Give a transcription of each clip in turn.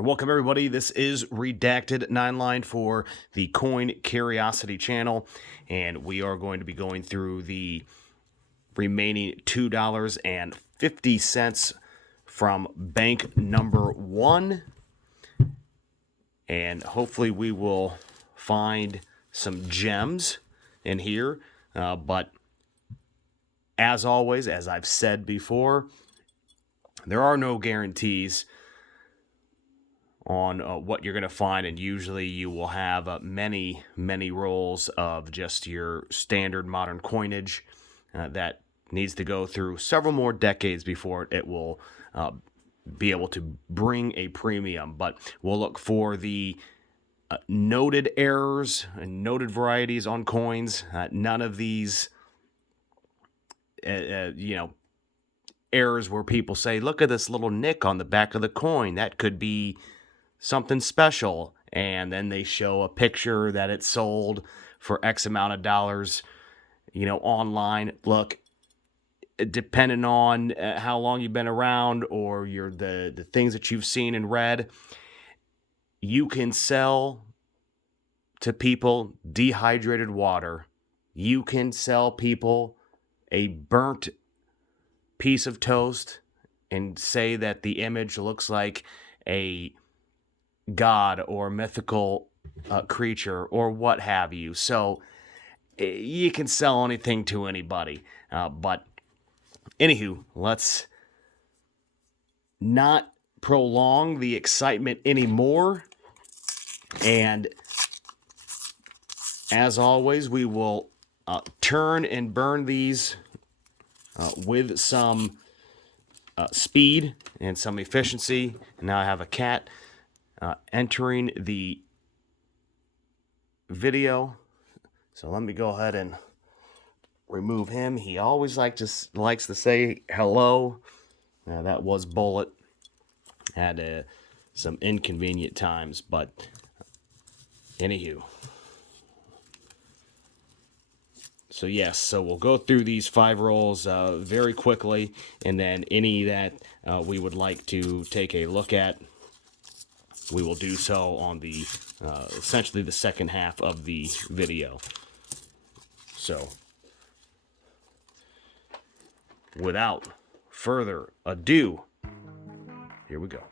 Welcome everybody. This is Redacted 9line for the Coin Curiosity channel, and we are going to be going through the remaining $2.50 from bank number 1, and hopefully we will find some gems in here. But as always, as I've said before, there are no guarantees on what you're going to find, and usually you will have many rolls of just your standard modern coinage that needs to go through several more decades before it will be able to bring a premium. But we'll look for the noted errors and noted varieties on coins. None of these errors where people say, look at this little nick on the back of the coin, that could be something special, and then they show a picture that it's sold for X amount of dollars, online. Look, depending on how long you've been around or the things that you've seen and read, you can sell to people dehydrated water. You can sell people a burnt piece of toast and say that the image looks like a god or mythical creature or what have you. So you can sell anything to anybody. But anywho, let's not prolong the excitement anymore. And as always, we will turn and burn these with some speed and some efficiency. And now I have a cat entering the video, so let me go ahead and remove him. He always likes to say hello. That was Bullet. Had some inconvenient times, but anywho. So yes, so we'll go through these 5 rolls very quickly, and then any that we would like to take a look at, we will do so on the essentially the second half of the video. So, without further ado, here we go.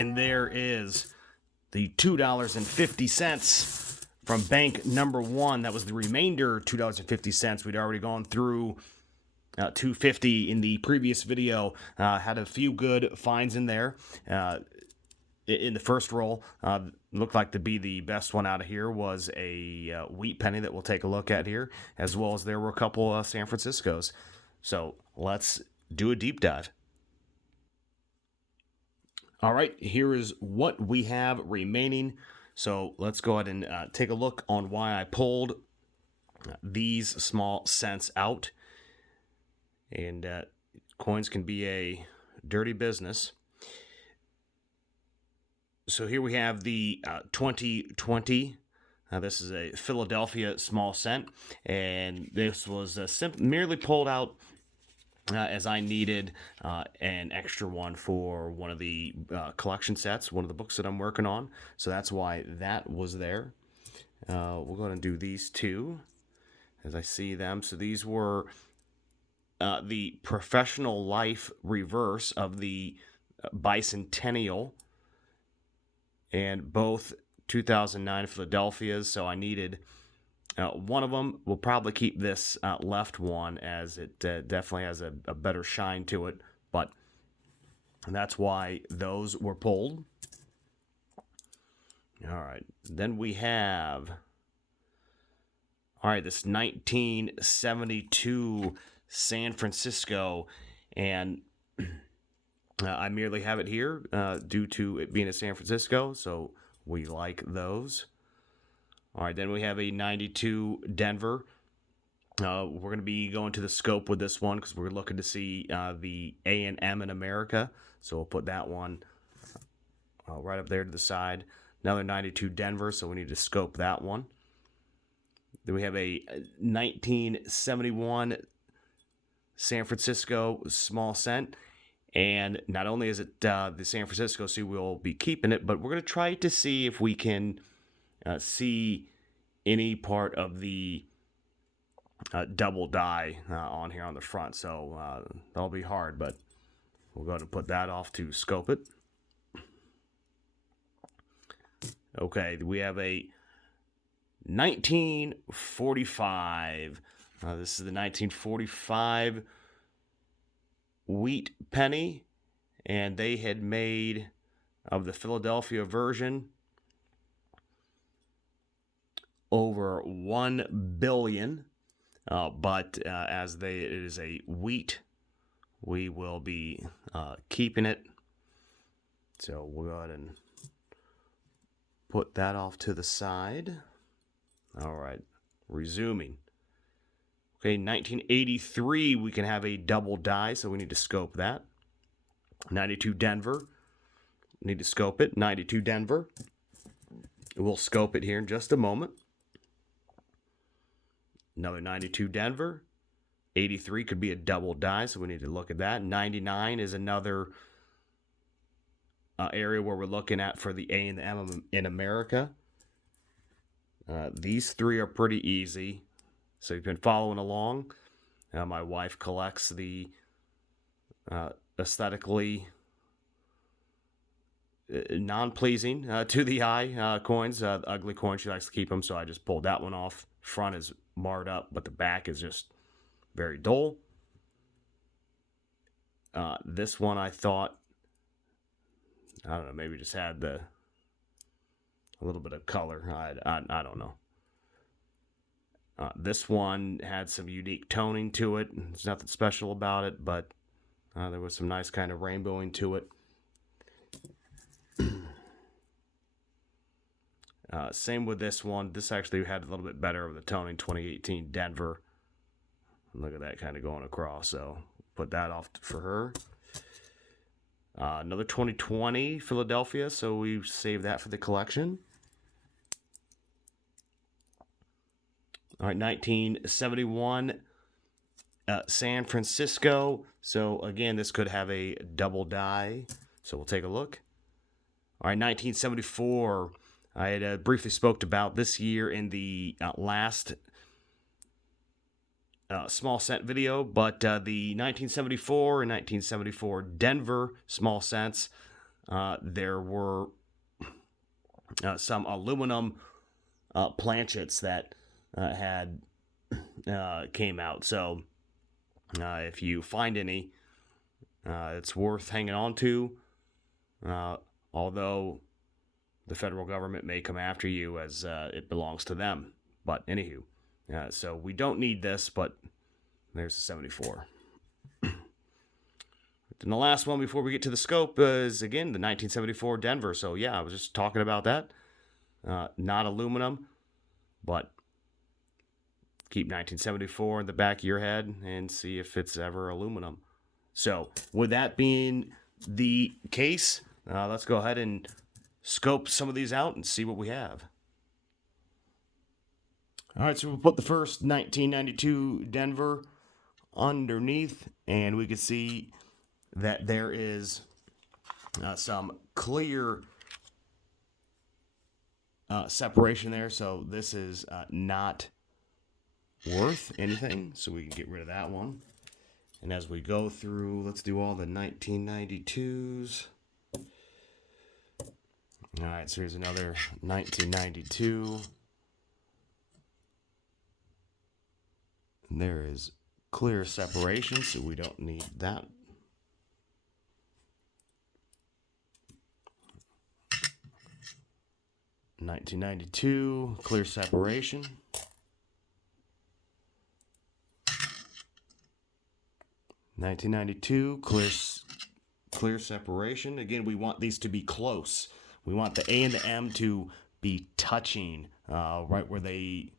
And there is the $2.50 from bank number one. That was the remainder $2.50. We'd already gone through $2.50 in the previous video. Had a few good finds in there. In the first roll, looked like to be the best one out of here was a wheat penny that we'll take a look at here, as well as there were a couple San Franciscos. So let's do a deep dive. All right, here is what we have remaining. So let's go ahead and take a look on why I pulled these small cents out. And coins can be a dirty business. So here we have the 2020. This is a Philadelphia small cent, and this was merely pulled out as I needed an extra one for one of the collection sets, one of the books that I'm working on. So that's why that was there. We're going to do these two as I see them. So these were the professional life reverse of the bicentennial, and both 2009 Philadelphia's. So I needed one of them. We'll probably keep this left one, as it definitely has a better shine to it, but that's why those were pulled. All right, then we have, all right, this 1972 San Francisco, and I merely have it here due to it being a San Francisco, so we like those. All right, then we have a 92 Denver. We're going to be going to the scope with this one because we're looking to see the A&M in America. So we'll put that one right up there to the side. Another 92 Denver, so we need to scope that one. Then we have a 1971 San Francisco small cent. And not only is it the San Francisco, so we'll be keeping it, but we're going to try to see if we can see any part of the double die on here on the front. So that'll be hard, but we'll go ahead and put that off to scope it. Okay, we have a 1945. This is the 1945 wheat penny, and they had made of the Philadelphia version over 1 billion, but as it is a wheat, we will be keeping it. So we'll go ahead and put that off to the side. All right, resuming. Okay, 1983, we can have a double die, so we need to scope that. 92 Denver, need to scope it. 92 Denver, we'll scope it here in just a moment. Another 92 Denver. 83 could be a double die, so we need to look at that. 99 is another area where we're looking at for the A and the M in America. These three are pretty easy. So you've been following along. My wife collects the aesthetically non-pleasing to the eye coins, ugly coins. She likes to keep them, so I just pulled that one off. Front is marred up, but the back is just very dull. This one I thought, I don't know, maybe just had a little bit of color. I don't know. This one had some unique toning to it. There's nothing special about it, but there was some nice kind of rainbowing to it. Same with this one. This actually had a little bit better of the toning. 2018 Denver. Look at that kind of going across. So put that off for her. Another 2020 Philadelphia. So we saved that for the collection. All right, 1971 San Francisco. So again, this could have a double die. So we'll take a look. All right, 1974. I had briefly spoke about this year in the last small cent video, but the 1974 and 1974 Denver small cents there were some aluminum planchets that had came out. So if you find any, it's worth hanging on to. Although the federal government may come after you as it belongs to them. But anywho, so we don't need this, but there's the 74. And the last one before we get to the scope is, again, the 1974 Denver. So, yeah, I was just talking about that. Not aluminum, but keep 1974 in the back of your head and see if it's ever aluminum. So, with that being the case, let's go ahead and scope some of these out and see what we have. All right, so we'll put the first 1992 Denver underneath, and we can see that there is some clear separation there. So this is not worth anything, so we can get rid of that one. And as we go through, let's do all the 1992s. All right, so here's another 1992. And there is clear separation, so we don't need that. $1992, clear separation. $1992, clear separation. Again, we want these to be close. We want the A and the M to be touching right where they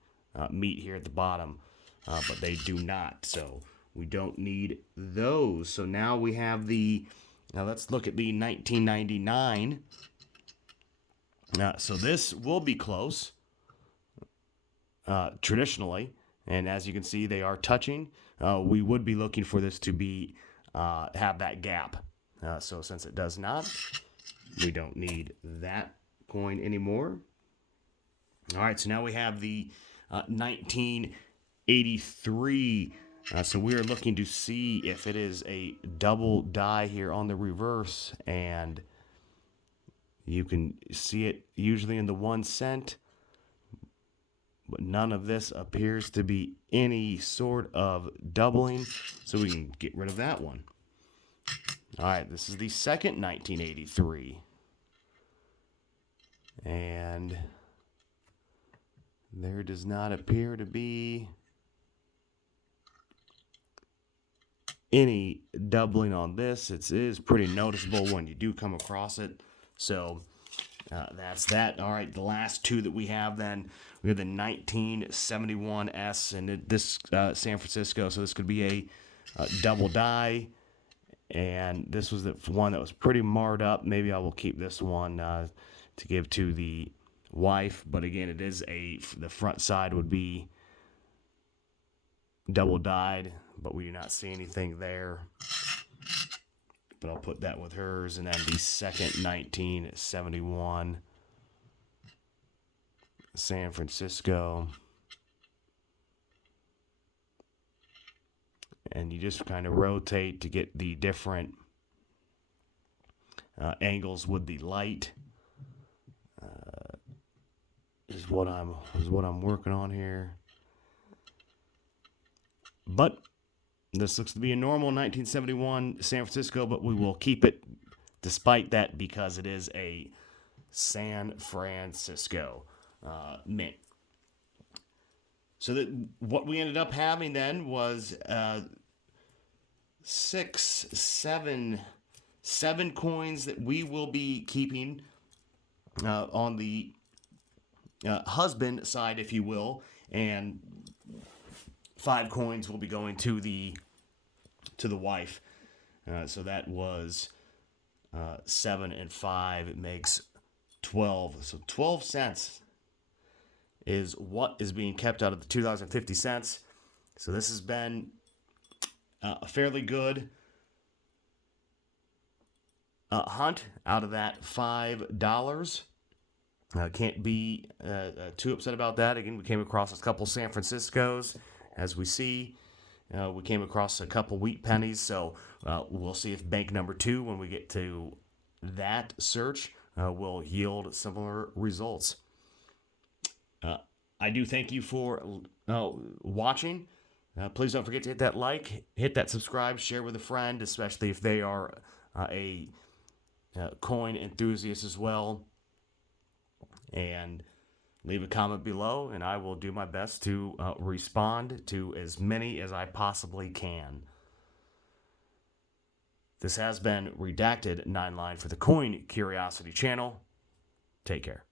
meet here at the bottom, but they do not. So we don't need those. So now we have now let's look at the 1999. So this will be close, traditionally, and as you can see, they are touching. We would be looking for this to be have that gap. So since it does not, we don't need that coin anymore. All right, so now we have the 1983. So we are looking to see if it is a double die here on the reverse, and you can see it usually in the 1 cent, but none of this appears to be any sort of doubling, so we can get rid of that one. All right, this is the second 1983. And there does not appear to be any doubling on this. It is pretty noticeable when you do come across it. So that's that. All right, the last two that we have then, we have the 1971S, and this San Francisco, so this could be a double die. And this was the one that was pretty marred up. Maybe I will keep this one to give to the wife. But again, it is the front side would be double dyed, but we do not see anything there. But I'll put that with hers. And then the second 1971 San Francisco. And you just kind of rotate to get the different angles with the light. Is what I'm working on here. But this looks to be a normal 1971 San Francisco, but we will keep it despite that because it is a San Francisco mint. So that what we ended up having then was seven coins that we will be keeping on the husband side, if you will, and 5 coins will be going to the wife. So that was 7 and 5. It makes 12. So 12 cents is what is being kept out of the 2,050 cents. So this has been a fairly good hunt out of that $5. Can't be too upset about that. Again, we came across a couple San Franciscos, as we see. We came across a couple wheat pennies, so we'll see if bank number 2, when we get to that search will yield similar results. I do thank you for watching. Please don't forget to hit that like, hit that subscribe, share with a friend, especially if they are a coin enthusiast as well. And leave a comment below, and I will do my best to respond to as many as I possibly can. This has been Redacted 9line for the Coin Curiosity channel. Take care.